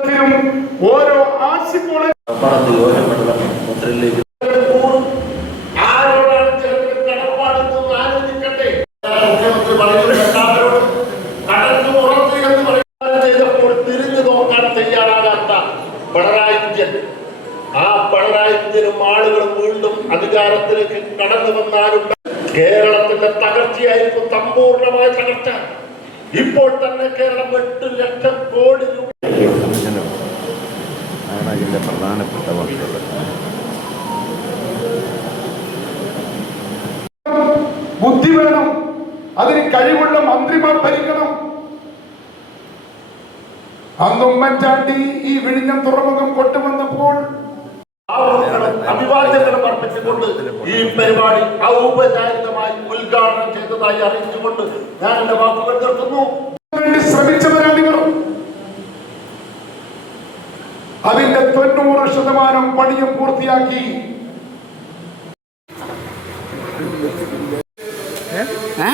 ഓരോ ആശിപ്പോളെ തിരിഞ്ഞു നോക്കാൻ തയ്യാറാകാത്ത പിണറായി വിജയൻ, ആ പിണറായി വിജയനും ആളുകളും വീണ്ടും അധികാരത്തിലേക്ക് കടന്നു വന്നാലും കേരളത്തിന്റെ തകർച്ചയായിരിക്കും, സമ്പൂർണമായ തകർച്ച. ഇപ്പോൾ തന്നെ കേരളം 8 ലക്ഷം കോടി രൂപ പ്രധാനപ്പെട്ട ബുദ്ധി വേണം, അതിന് കഴിവുള്ള മന്ത്രിമാർ ഭരിക്കണം. അന്ന് ഉമ്മൻചാണ്ടി ഈ വിഴിഞ്ഞം തുറമുഖം കൊണ്ടുവന്നപ്പോൾ അഭിവാദ്യങ്ങളും അർപ്പിച്ചുകൊണ്ട് ഈ പരിപാടി ഔപചാരികമായി ഉദ്ഘാടനം ചെയ്തതായി അറിയിച്ചുകൊണ്ട് ഞാൻ എന്റെ വാക്കുകൾ നിർത്തുന്നു. ശ്രമിച്ചവരാണിവർ. അതിന്റെ 90% പണിയും പൂർത്തിയാക്കി. ഏ